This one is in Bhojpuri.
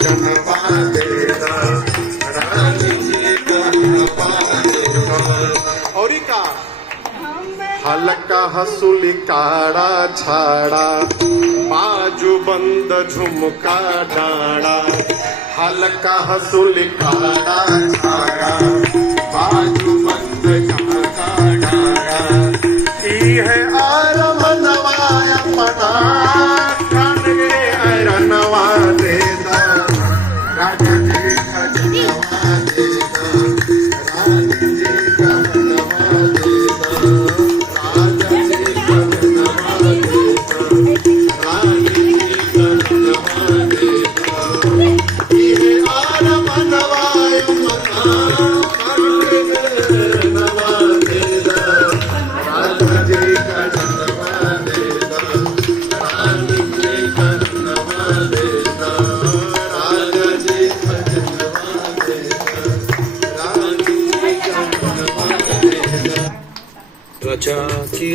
जनवा देना, रानी जी का जनवा देना। और का हलका हसुली काड़ा छाड़ा, बाजू बंद झुमका डाड़ा। हलका हसुली काड़ा छाड़ा, बाजू बंद झुमका डाड़ा। ई है आर मनवाया पना, कान गे अरनवा देना, राजा जी का जनवा देना, रानी जी का जनवा देना। राजाची